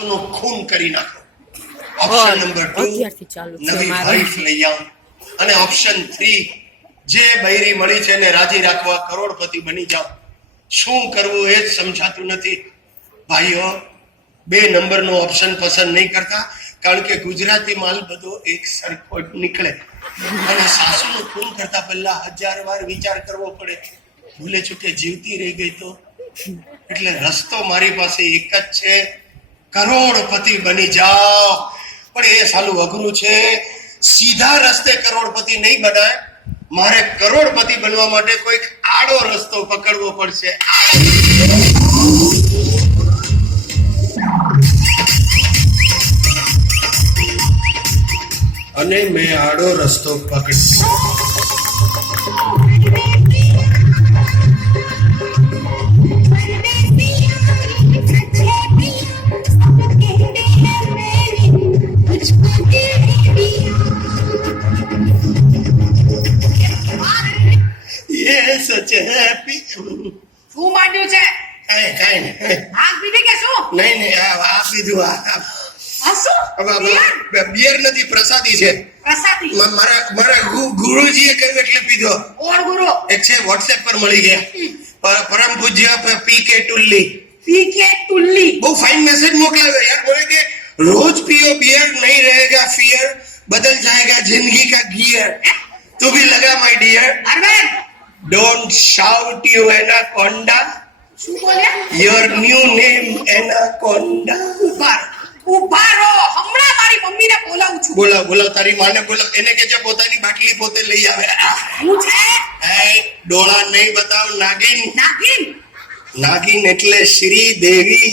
સાસુનો ખૂન કરી નાખો. ઓપ્શન નંબર 2 નવી વાઈફ લઈ આવો. અને ઓપ્શન 3 જે બૈરી મળી છે એને રાજી રાખવા કરોડપતિ બની જાઓ. શું કરવું એ જ સમજાતું નથી. ભાઈઓ 2 નંબરનો ઓપ્શન પસંદ નહીં કરતા, કારણ કે ગુજરાતી માલ બધો એક સરખો નીકળે અને સાસુનું ખૂન કરતા પહેલા 1000 વાર વિચાર કરવો પડે. ભૂલે ચૂકે જીવતી રહી ગઈ તો. એટલે રસ્તો મારી પાસે એક જ છે, કરોડપતિ બની જાઓ. પણ એ સાલું અઘરું છે. સીધા રસ્તે કરોડપતિ નહીં બનાય. મારે કરોડપતિ બનવા માટે કોઈક આડો રસ્તો પકડવો પડશે. અને મેં આડો રસ્તો પકડ્યો. સચ હેપી. શું માંડ્યું છે? કઈ નહીં. આગ પીધી કે શું? નહીં આ પીધું. આ શું? બિયર નથી, પ્રસાદી છે. પ્રસાદી? મારા ગુરુજીએ કહ્યું એટલે પીધો. કોણ ગુરુ? એક છે વોટ્સએપ પર મળી ગયા, પરમ પૂજ્ય પીકે ટુલ્લી. પીકે ટુલ્લી બહુ ફાઇન મેસેજ મોકલાવ્યો યાર. બોલે કે રોજ पियो बियर नहीं रहेगा फियर, बदल जाएगा जिंदगी का गियर. तू भी लगा my dear. Arvind Don't shout you anaconda. શું બોલ્યા? Your new name anaconda. ઉભા રહો, હમણાં મારી મમ્મીને બોલાવું છું. બોલાવ તારી માને બોલાવ. એને કે જે પોતાની બાટલી પોતે લઈ આવે. હું છે? એ ડોળા નહીં બતાવ. નાગિન. નાગિન એટલે શ્રી દેવી.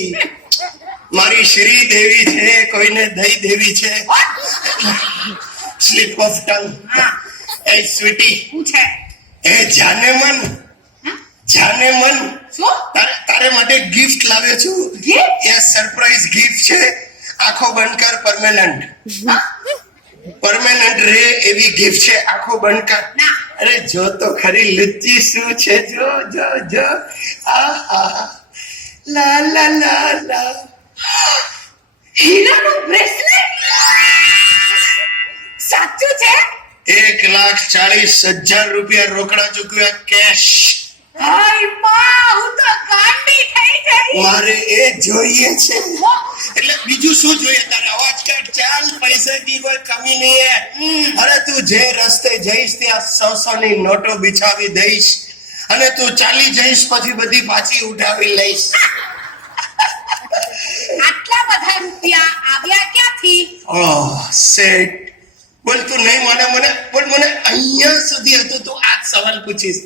મારી શ્રી દેવી છે, કોઈને દઈ દેવી છે. Slip of tongue. એ સ્વીટી. હું છે? એ જાને મન શું? તારે માટે ગિફ્ટ લાવ્યો છું. એ સરપ્રાઈઝ ગિફ્ટ છે. આંખો બંધ કર. પરમેનન્ટ રે એવી ગિફ્ટ છે. આંખો બંધ કર. અરે જો તો ખરી લુચ્ચી શું છે. જો આહા લા લા લા લા. હીરાનું બ્રેસલેટ? સાચું છે? 1,40,000 રૂપિયા રોકડા ચૂકવ્યા કેશ. હાય માં, હું તો ગાંડી થઈ ગઈ. મારે એ જોઈએ છે. એટલે બીજું શું જોઈએ તારે? અવાજ કાઢ. ચાલ, પૈસા की કોઈ કમી નહીં હે. અરે તું જે રસ્તે જઈશ ત્યાં 100 ની નોટો બિછાવી દઈશ અને તું ચાલી જઈશ પછી બધી પાછી ઉઠાવી લઈશ. આટલા બધા રૂપિયા આવ્યા ક્યાંથી? ઓહ સેટ. બોલ તું નહીં માને મને. બોલ મને અહીંયા સુધી હતું તું આજ સવાલ પૂછીશ.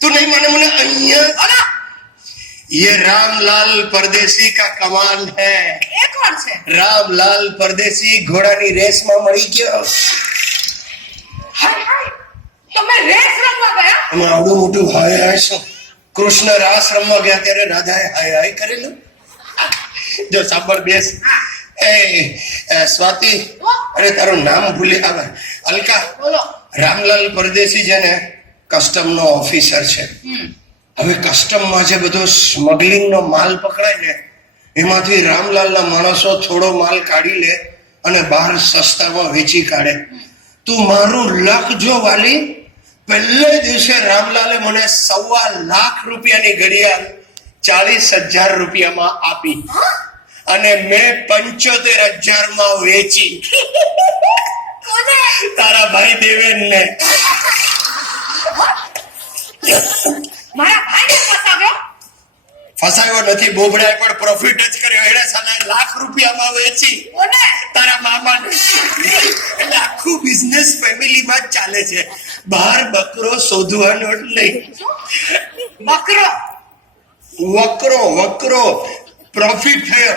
તું નહીં માને મને અહીંયા. ये रामलाल परदेसी का कमाल है. એ કોણ છે? रामलाल परदेसी ઘોડાની રેસમાં મળી ગયો. હાય તમે રેસ રમવા ગયા? અમે આવડું મોટું હાય શું. કૃષ્ણ રાસ રમવા ગયા ત્યારે રાધાએ હાય હાય કરેલું. જો સાંભળ બેસ. એ સ્વાતિ, અરે તારું નામ ભૂલી આવે. અલકા. બોલો. રામલાલ પરદેસી છે ને કસ્ટમ નો ઓફિસર છે. હવે કસ્ટમમાં જે બધો સ્મગલિંગ નો માલ પકડાય ને એમાંથી રામલાલના માણસો થોડો માલ કાઢી લે અને બહાર સસ્તામાં વેચી કાઢે. તું મારું લક જો વાલી. પહેલે દિવસે રામલાલે મને 1.25 લાખ રૂપિયાની ઘડિયાળ 40,000 રૂપિયામાં આપી અને મેં 75,000 માં વેચી. તારા ભાઈ દેવેન ને. મારા ભાઈને ફસાવ્યો નથી. બોબડાએ પણ પ્રોફિટ જ કર્યો. એને સાલા લાખ રૂપિયામાં વેચી તારા મામાને. એટલે આખું બિઝનેસ ફેમિલીમાં જ ચાલે છે. બહાર બકરો શોધવાનો નહીં. વકરો પ્રોફિટ થયો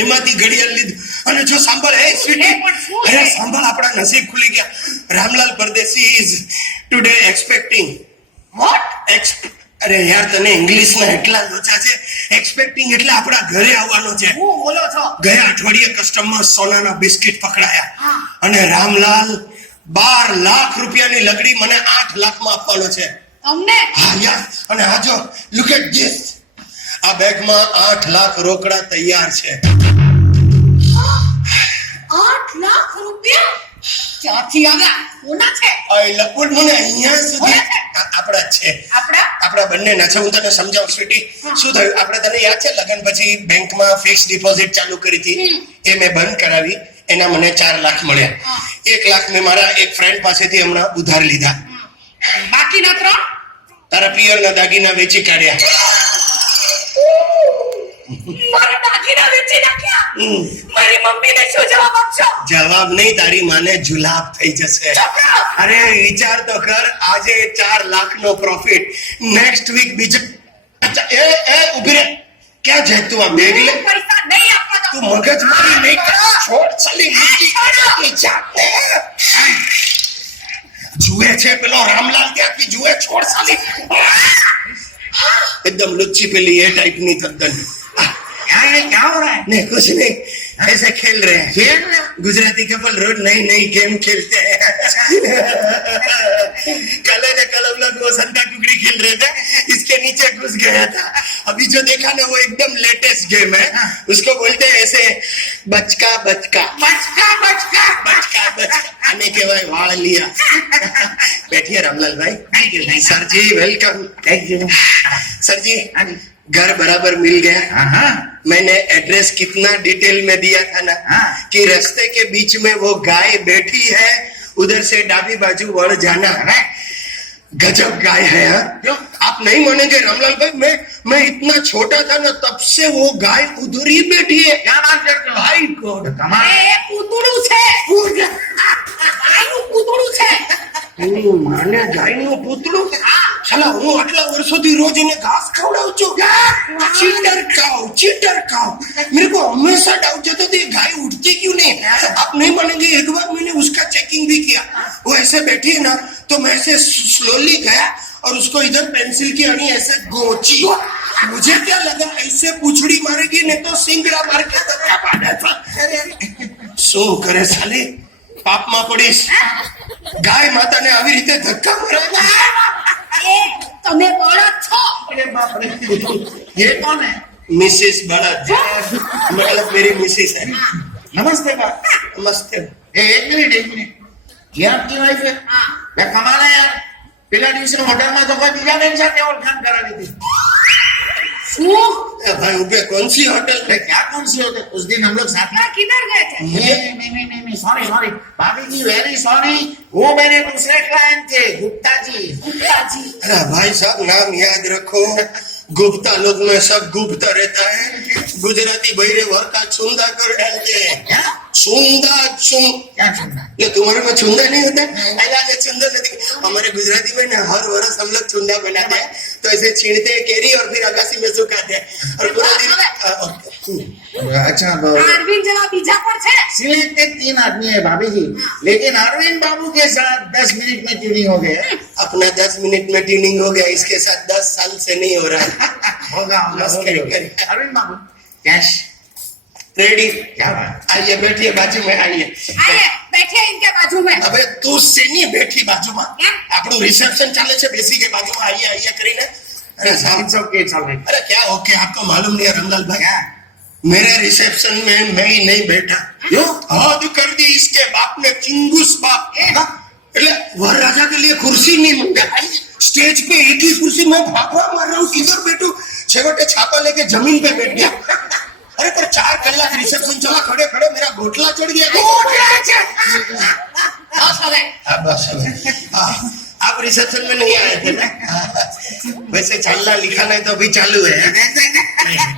એમાંથી ઘડિયાળ લીધું. અને જો સાંભળ, એ સ્વીટી, અરે સાંભળ, આપણા નસીબ ખુલી ગયા. Ramlal Pardesi is today expecting. What? અરે યાર, તને ઇંગ્લિશ ના એટલા લોચા છે. એક્સપેક્ટિંગ એટલે આપણા ઘરે આવવાનો છે. હું બોલો છો? ગયા અઠવાડિયે કસ્ટમમાં સોનાના બિસ્કિટ પકડાયા અને રામલાલ 12 લાખ રૂપિયાની લગડી મને 8 લાખમાં આપવાનો છે. તમને? હા યાર. અને આ જો, લુક એટ ધીસ. આ બેગમાં 8 લાખ રોકડા તૈયાર છે. કેમ ક્યાંથી આવ્યા કોના છે આઈ લપુડ મને અહીંયા સુધી આપણા જ છે આપણા બંનેના છે. હું તને સમજાવું સ્વીટી. શું થયું, આપણે તને યાદ છે લગ્ન પછી બેંકમાં ફિક્સ ડિપોઝિટ ચાલુ કરી હતી, એ મેં બંધ કરાવી. એના મને 4 લાખ મળ્યા. 1 લાખ મેં મારા એક ફ્રેન્ડ પાસેથી હમણાં ઉધાર લીધા. બાકીના 3 તારા પિયરના દાગીના વેચી કાઢ્યા. મારા દાગીના વેચી નાખ્યા. મારી મમ્મીને શું જવાબ આપશો? જવાબ નહીં, તારી માને જુલાબ થઈ જશે. અરે વિચાર તો કર, આજે 4 લાખનો પ્રોફિટ, નેક્સ્ટ વીક બીજો. એ ઉભી રે, ક્યાં જાય તું? આ બેગ લે. પૈસા નહીં આપવા તું મગજ મારી નહીં કર. છોડ સાલી મૂકી જાતે. જુએ છે પેલો રામલાલ ત્યાંથી જુએ. છોડ સાલી. एकदम लुच्ची पेली ये टाइप नहीं तद्दन. क्या हो रहा है? नहीं कुछ नहीं, ऐसे खेल रहे हैं. गुजराती कपल रोज नई नई गेम खेलते हैं. कल ने कल हम लोग वो संता कुकड़ी खेल रहे थे, इसके नीचे घुस गया था. अभी जो देखा ना वो एकदम लेटेस्ट गेम है. उसको बोलते हैं ऐसे बचका बचका बचका बचका बचका बचका. आने के भाई वाड़ लिया. बैठिए रामलाल भाई. Thank you sir ji, welcome. Thank you sir ji. घर बराबर मिल गया. मैंने एड्रेस कितना डिटेल में दिया था ना कि रास्ते के बीच में वो गाय बैठी है, उधर से डाबी बाजू बढ़ जाना है. गजब गाय है. आप नहीं मानेंगे रामलाल भाई, मैं इतना छोटा था ना तब से वो गाय उधर ही बैठी है. क्या बात करते हो भाई? गॉड એ પૂતળું છે ગાયનું પૂતળું છે. માને ગાયનું પૂતળું? સાલા હું આટલા વર્ષોથી રોજ એને ઘાસ ખવડાવું છું. Cheater cow. मेरे को हमेशा डाउट जाता था ये गाय उठती क्यों नहीं. आप नहीं मानेंगे, एक बार मैंने उसका चेकिंग भी किया. वो ऐसे बैठी है ना तो मैं ऐसे स्लोली गया और उसको इधर पेंसिल की अणी ऐसे गोची. मुझे क्या लगा ऐसे पूछड़ी मारेगी नहीं तो सिंगड़ा मार के धक्का मारा था. શું કરે સાલી, પાપમાં પડીશ. ગાય માતાને આવી રીતે ધક્કા મારે. એ તમે બળદ છો. ये कौन है? मिसेस बड़द. मतलब मेरी मिसेस है. नमस्ते बा. नमस्ते. एक मिनट ये आपकी वाइफ है? क्या कमाल है यार. पिला दिवसे होटल में तो कोई बीजा बेन साथे ओळखाण करावी थी. શું भाई उबे कौन सी होटल है? क्या कौन सी होते? उस दिन हम लोग साथ में. કિધર ગયે છે? नहीं सॉरी भाभी जी, वेरी सॉरी. वो मेरे दूसरे क्लाइंट थे, गुप्ता जी. ગુપ્તાજી. अरे भाई साहब नाम याद रखो. गुप्ता लोग में सब गुप्त रहता है. गुजराती बहरे वर का छुंदा कर डालते हैं. छुंदा छुं. क्या चुनना? ये तुम्हारे में छुंदा नहीं होता? अरे छुंदा नहीं. हमारे गुजराती में ना हर वर्ष हम लोग छुंदा बनाते हैं, तो ऐसे छीनते हैं केरी और फिर अगासी में सुखाते हैं और पूरा दिन. अच्छा અરવિંદ જેવા બીજા પણ છે. सिलेक्टेड 3 आदमी है भाभी जी, लेकिन अरविंद बाबू के साथ 10 मिनट में ट्यूनिंग हो गए. अपना 10 मिनट में ट्यूनिंग हो गया, इसके साथ 10 साल से नहीं हो रहा है. होगा अरविंद बाबू कैश रेडी. क्या बात. आइए बैठिए, बाजू में आइए. આયે બેઠે ઇનકે બાજુ में. अबे तू सेनी बैठी बाजू में. આપણું રિસેપ્શન ચાલે છે, બેસી के बाजू में आइए आइए કરીને. अरे साहब इट्स ओके, इट्स ऑलराइट. अरे क्या ओके, आपको मालूम नहीं है रामलाल भाई, मेरे रिसेप्शन में मैं ही नहीं बैठा. क्यों? हद कर दी इसके बाप ने. चिंगूस बाप. એટલે વરરાજા के लिए कुर्सी नहीं मंगा. स्टेज पे एक ही कुर्सी में भागवा मार रहा हूँ, किधर बैठूं. छेवटे छापा लेके जमीन पे बैठ गया. अरे पर 4 कलाक रिसेप्शन चला, खड़े खड़े मेरा घोटला चढ़ गया. बस હવે. आप रिसेप्शन में नहीं आए थे ना? वैसे चलना लिखा नहीं तो अभी चालू है.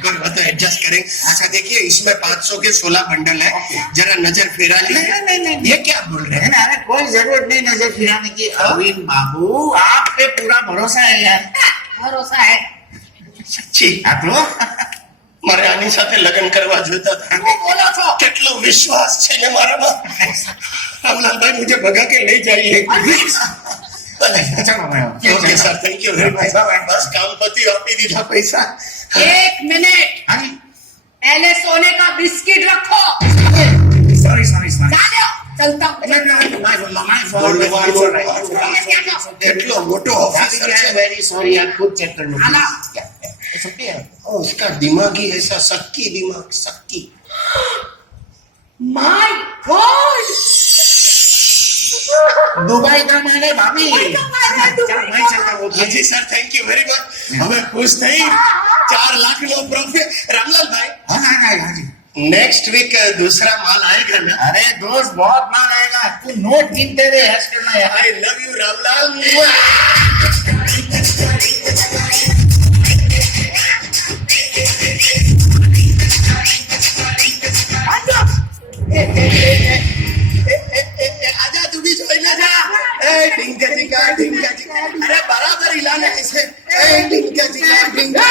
कोई बात तो एडजस्ट करेंगे. अच्छा देखिए, इसमें 500 के 16 बंडल है. जरा नजर फिरा लीजिए. नहीं. ये क्या बोल रहे हैं? अरे कोई जरूरत नहीं नजर फिराने की. अरविंद बाबू आप पे पूरा भरोसा है यार. ભરોસા હે. સચ્ચી आप लो. મારે આની સાથે લગ્ન કરવા જોઈતા હતા. શું બોલો છો? કેટલો વિશ્વાસ છે ને મારામાં. રામલાલભાઈ मुझे भगा के ले जाइए. चलो मैं okay sir, thank you very much. बस काम पति आपने दीधा पैसा. 1 મિનિટ. हाँ जी. पहले सोने का बिस्किट रखो. सॉरी ચાલ્યો ચલતા હું. કેટલો મોટો ઓફિસર છે. वेरी सॉरी, आप खुद चेक कर लो. आला. It's okay. उसका दिमाग ही ऐसा, सक्की दिमाग सक्की. माय गॉड दुबई का माने भाभी चल मैं चलता हूँ હાજી sir thank you very much હવે ખુશ થઈ 4 लाख નો પ્રોફિટ रामलाल भाई हाँ हाँ हाँ हाँ जी नेक्स्ट वीक दूसरा माल आएगा ना अरे दोस्त बहुत माल आएगा तू नोट गिनते रहे ऐश करना यार आई लव यू रामलाल आजा तू भी જોઈ લે જા એ ઢીંકા ઢીંકા અરે બરાબર હિલાને ऐसे ए ઢીંકા ઢીંકા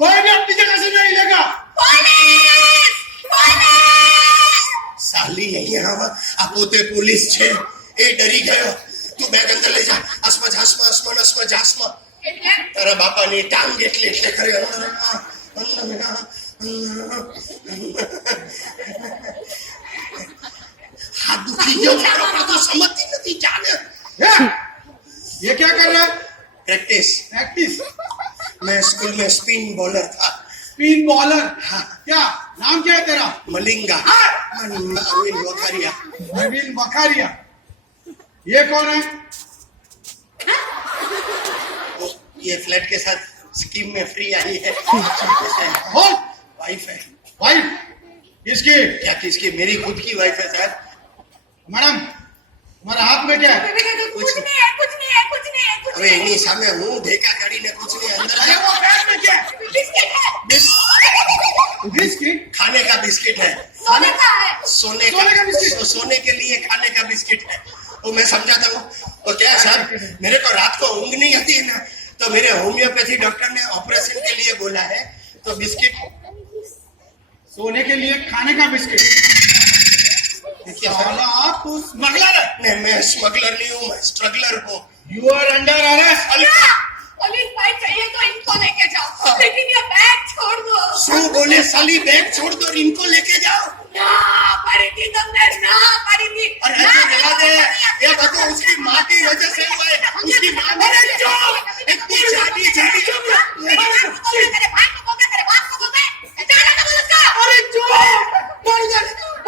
कोई भी अपनी जगह से नहीं लेगा। પોલીસ પોલીસ સાલી અહીંયા આ પોતે પોલીસ છે એ ડરી ગયો તું બેગ અંદર લઈ જા આસમા જાસમા તારા બાપાની ટાંગ એટલે કરે હાથ દુખી ગયો મારો પણ તું સમજતી નથી જાને ये क्या कर रहा है? Practice practice. मैं स्कूल में स्पिन बॉलर था स्पिन बॉलर। हाँ। क्या नाम क्या है तेरा? मलिंगा अरविंद वखारिया अरविंद बखारिया। ये कौन है? ये फ्लैट के साथ स्कीम में फ्री आई है कौन? वाइफ है वाइफ किसकी? क्या किसकी मेरी खुद की वाइफ है सर मैडम तुम्हारे हाथ में क्या है? कुछ नहीं है कुछ नहीं है कुछ नहीं है कुछ હવે એની સામે હું ઢેકા કાઢીને कुछ नहीं अंदर अरे वो बैग में क्या है? बिस्किट है बिस्किट। खाने का बिस्किट है सोने का है सोने सोने का का बिस्किट? सोने के लिए खाने का बिस्किट है वो मैं समझाता हूँ वो क्या है सर मेरे को रात को ऊँग नहीं आती है ना तो मेरे होम्योपैथी डॉक्टर ने ऑपरेशन के लिए बोला है तो बिस्किट सोने के लिए खाने का बिस्किट। क्या साला आप तो स्मगलर है। नहीं मैं स्मगलर नहीं हूँ मैं स्ट्रगलर हूँ यू आर अंडर अरेस्ट। क्या? पुलिस भाई चाहिए तो इनको लेके जाओ लेकिन ये बैग छोड़ दो શું બોલે સાલી બેગ છોડ દો और इनको लेके जाओ ना पड़ी थी तुमने ना पड़ी थी और ऐसे मिला दे ये देखो उसकी माँ की वजह से हुआ है उसकी माँ मेरे चुप इतनी जानी तेरे भाई को बोल तेरे बाप को बोल जाना था बोल उसका अरे चुप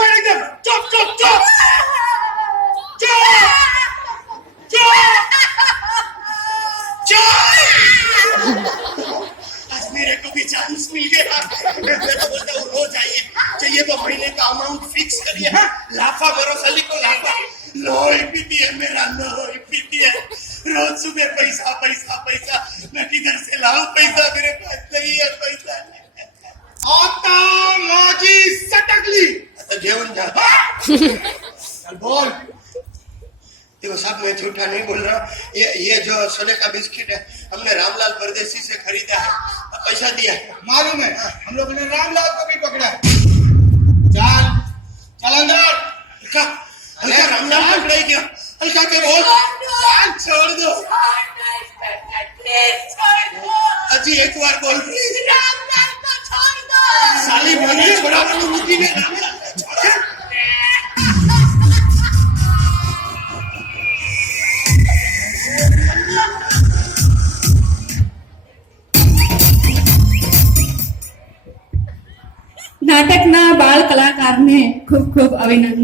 मर इधर चुप चुप चुप आज मेरे को भी चांस मिल गया मैं तो बोलता हूँ रोज आइए चाहिए तो महीने का अमाउंट फिक्स करिए लाफा भरो साली को लाफा लोही पीती है मेरा लोही पीती है रोज सुबह पैसा पैसा पैसा मैं किधर से लाऊं पैसा मेरे पास नहीं है पैसा आता माझी सटकली। तो घेऊन जा चल बोल। देखो साहब मैं झूठा नहीं बोल रहा हूँ ये जो सोने का बिस्किट है हमने रामलाल परदेसी से खरीदा है पैसा दिया है मालूम है हम लोगों ने रामलाल को भी पकड़ा है। चल चल अंदर। हल्का हल्का रामलाल पकड़ाई क्यों हल्का के बोल चाल छोड़ दो प्लीज छोड़ दो अजी एक बार बोल प्लीज रामलाल को छोड़ दो साली મને છોડાવવાનું મૂકીને રામલાલ છોડા નાટકના બાળ કલાકારને ખૂબ ખૂબ અભિનંદન।